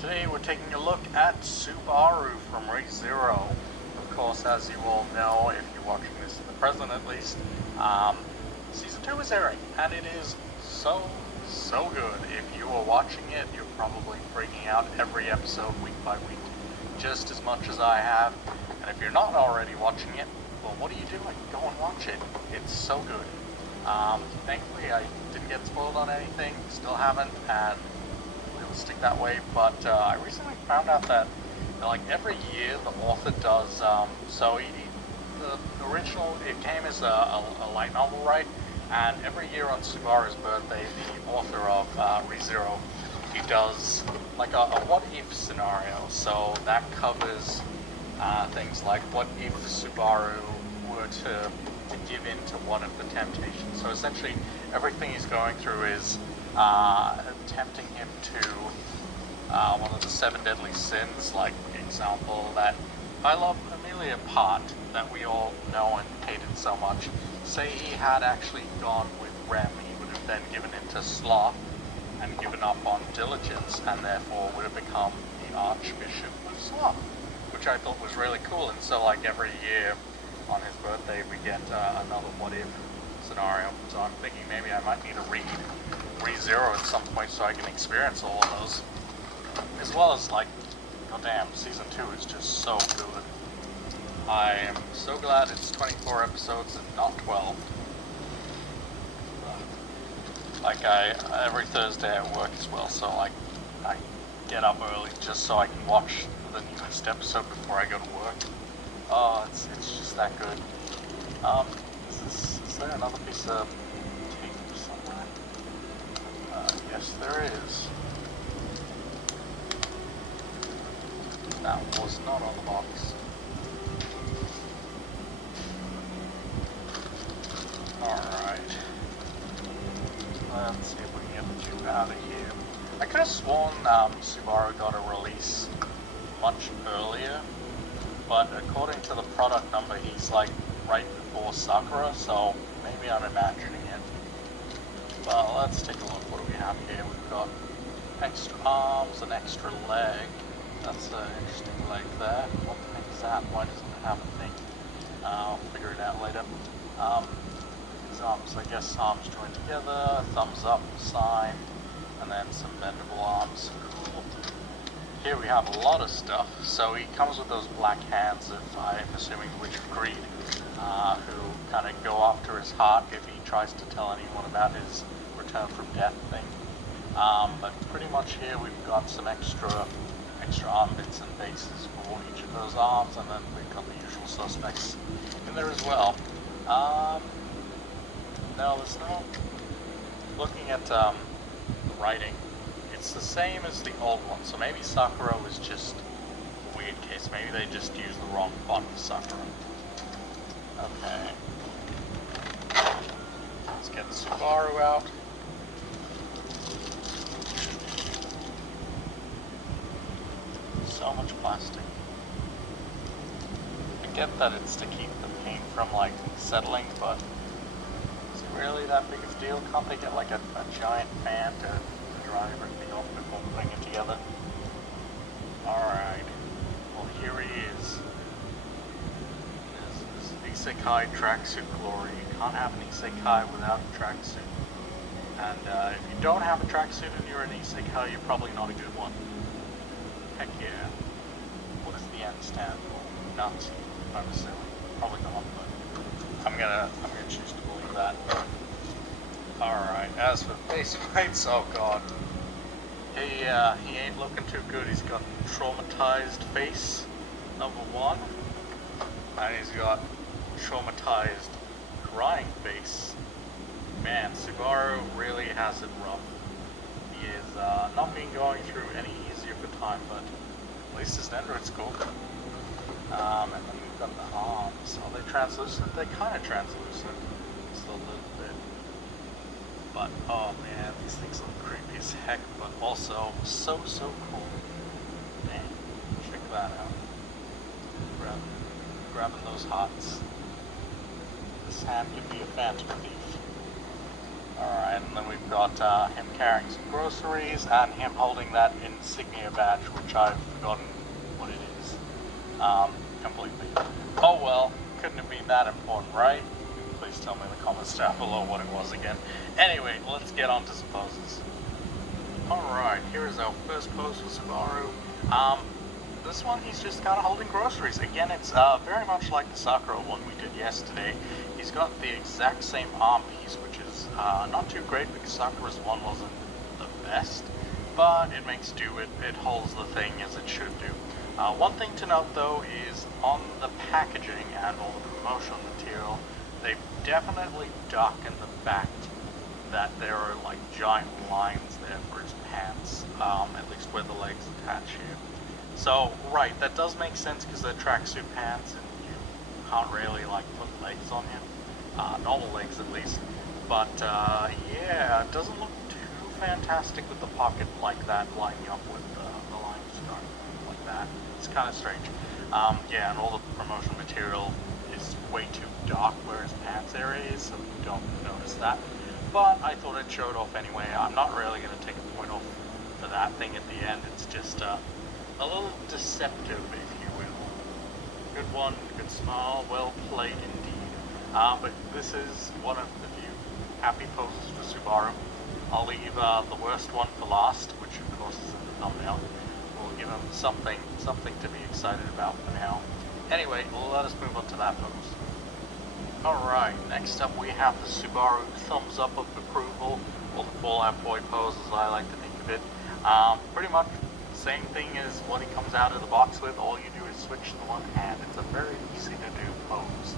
Today we're taking a look at Subaru from ReZero. Of course, as you all know, if you're watching this in the present at least, Season 2 is airing, and it is so good. If you are watching it, you're probably freaking out every episode week by week, just as much as I have. And if you're not already watching it, well, what are you doing? Go and watch it. It's so good. Thankfully, I didn't get spoiled on anything, still haven't, and it'll stick that way. But I recently found out that, like, every year the author does, the original, it came as a light novel, right? And every year on Subaru's birthday, the author of ReZero, he does like a what-if scenario. So that covers things like what if Subaru were to give in to one of the temptations. So essentially, everything he's going through is tempting him to one of the 7 deadly sins, like example that I love Amelia Part, that we all know and hated so much. Say he had actually gone with Rem, he would have then given into sloth and given up on diligence, and therefore would have become the Archbishop of Sloth, which I thought was really cool. And so, like, every year on his birthday we get another what if scenario. So I'm thinking maybe I might need to read ReZero at some point so I can experience all of those, as well as, like, goddamn, Season 2 is just so good. I am so glad it's 24 episodes and not 12. Like, every Thursday at work as well, so like I get up early just so I can watch the newest episode before I go to work. Oh, it's just that good. Is there another piece of tape somewhere? Yes, there is. That was not on the box. Alright. Let's see if we can get the tube out of here. I could have sworn Subaru got a release much earlier, but according to the product number, he's like right before Sakura, so maybe I'm imagining it. But let's take a look. What do we have here? We've got extra arms, an extra leg. That's an interesting leg there. What the heck is that? Why doesn't it have a thing? I'll figure it out later. His arms, I guess arms joined together, thumbs up sign, and then some bendable arms. Cool. Here we have a lot of stuff. So he comes with those black hands, if I'm assuming Witch of Greed, who kind of go after his heart if he tries to tell anyone about his return from death thing. But pretty much here we've got some extra arm bits and bases for each of those arms, and then we've got the usual suspects in there as well. No, there's no... Looking at the writing, it's the same as the old one, so maybe Sakura was just a weird case. Maybe they just used the wrong font for Sakura. Okay. Let's get Subaru out. So much plastic. I get that it's to keep the paint from, like, settling, but is it really that big of a deal? Can't they get, like, a giant fan to dry everything off before putting it together? Alright. Well, here he is. This Isekai tracksuit glory. You can't have an Isekai without a tracksuit. And if you don't have a tracksuit and you're an Isekai, you're probably not a good one. Heck yeah. What does the N stand for? Nazi, I'm assuming. Probably not, but I'm gonna choose to believe that. Alright, as for face fights, oh god. He ain't looking too good. He's got traumatized face, number 1. And he's got traumatized crying face. Man, Subaru really has it rough. He is not been going through any easier of a time, but at least his Android's cool. And then we've got the arms. Are they translucent? They're kind of translucent. Just a little bit. But, oh man, these things look creepy as heck, but also so cool. Man, check that out. Grabbing those hearts. This hand could be a phantom thief. Alright, and then we've got him carrying some groceries and him holding that insignia badge, which I've forgotten what it is completely. Oh well, couldn't have been that important, right? Please tell me in the comments down below what it was again. Anyway, let's get on to some poses. Alright, here is our first pose for Subaru. This one, he's just kind of holding groceries. Again, it's very much like the Sakura one we did yesterday. He's got the exact same arm piece, which is not too great because Sakura's one wasn't the best, but it makes do. It holds the thing as it should do. One thing to note though is on the packaging and all the promotional material, they've definitely darkened the fact that there are like giant lines there for his pants, at least where the legs attach here. So, right, that does make sense because they're tracksuit pants and you can't really like put legs on him, normal legs at least. But yeah, it doesn't look too fantastic with the pocket like that lining up with the line start like that. It's kind of strange. Yeah, and all the promotional material is way too dark where his pants area is, so you don't notice that. But I thought I'd show it off anyway. I'm not really going to take a point off for that thing at the end. It's just a little deceptive, if you will. Good one, good smile, well played indeed. But this is one of the few happy poses for Subaru. I'll leave the worst one for last, which of course is in the thumbnail. We'll give him something to be excited about for now. Anyway, let us move on to that pose. Alright, next up we have the Subaru thumbs up of approval, or the Fallout Boy pose as I like to think of it. Pretty much same thing as what he comes out of the box with. All you do is switch the one hand. It's a very easy to do pose.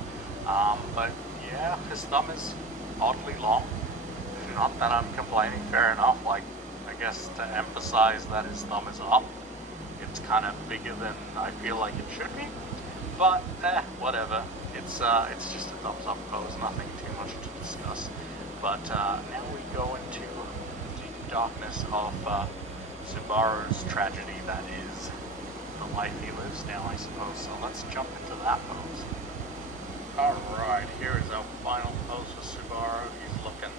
But yeah, his thumb is oddly long. Not that I'm complaining, fair enough. Like, I guess to emphasize that his thumb is up, it's kind of bigger than I feel like it should be. But whatever. It's just a thumbs up pose. Nothing too much to discuss. But now we go into the deep darkness of Subaru's tragedy that is the life he lives now, I suppose. So let's jump into that pose. Alright, here is our final pose for Subaru. He's looking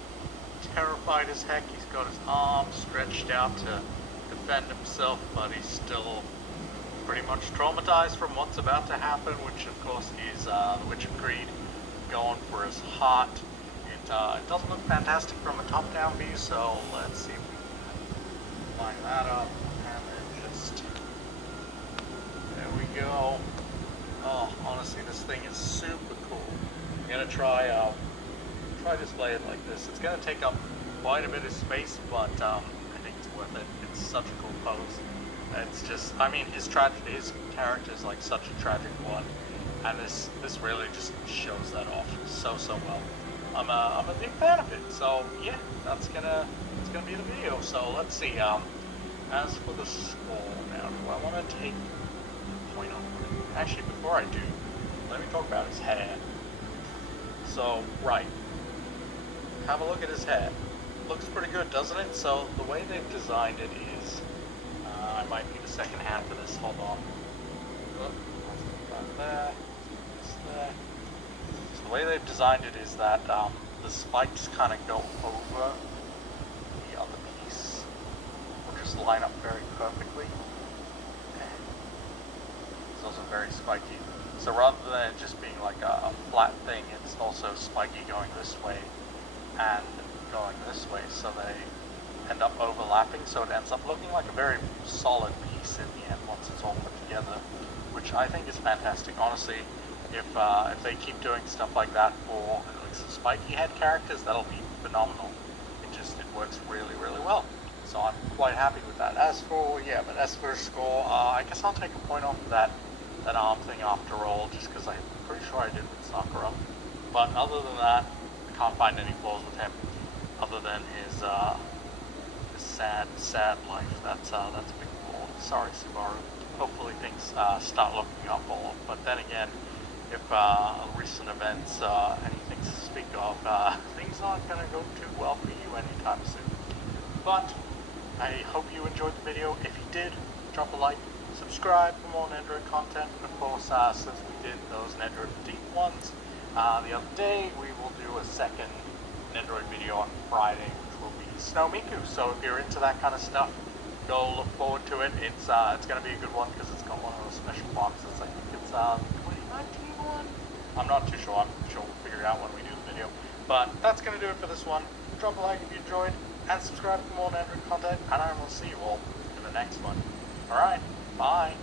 terrified as heck. He's got his arms stretched out to defend himself, but he's still pretty much traumatized from what's about to happen, which of course is the Witch of Greed going for his heart. It doesn't look fantastic from a top-down view, so let's see if we can line that up, and then just, there we go. Oh, honestly, this thing is super cool. I'm gonna try display it like this. It's gonna take up quite a bit of space, but I think it's worth it. It's such a cool pose. It's just, I mean, his character is like such a tragic one, and this really just shows that off so well. I'm a big fan of it. So yeah, it's gonna be the video. So let's see. As for the score, now do I want to take a point on it? Actually, before I do, let me talk about his hair. So right, have a look at his hair. Looks pretty good, doesn't it? So the way they've designed it is, I might need a second hand for this. Hold on. Right there. There. So the way they've designed it is that the spikes kind of go over the other piece, or just line up very perfectly. It's also very spiky. So rather than it just being like a flat thing, it's also spiky going this way and going this way, so they end up overlapping, so it ends up looking like a very solid piece in the end once it's all put together, which I think is fantastic. Honestly, if they keep doing stuff like that for like some spiky head characters, that'll be phenomenal. It works really well. So I'm quite happy with that. As for score, I guess I'll take a point off of that arm thing after all, just because I'm pretty sure I did with Sakura. But other than that, I can't find any flaws with him, other than his sad life. That's a big flaw. Sorry, Subaru. Hopefully things start looking up all. But then again, if recent events, anything to speak of, things aren't going to go too well for you anytime soon. But I hope you enjoyed the video. If you did, drop a like, subscribe for more Nedroid content, and of course, since we did those Nedroid deep ones the other day, we will do a second Nendoroid video on Friday, which will be Snow Miku. So if you're into that kind of stuff, go look forward to it. It's going to be a good one because it's got one of those special boxes. I think it's 2019 one. I'm not too sure. I'm sure we'll figure it out when we do the video. But that's going to do it for this one. Drop a like if you enjoyed, and subscribe for more Nendoroid content. And I will see you all in the next one. All right, bye.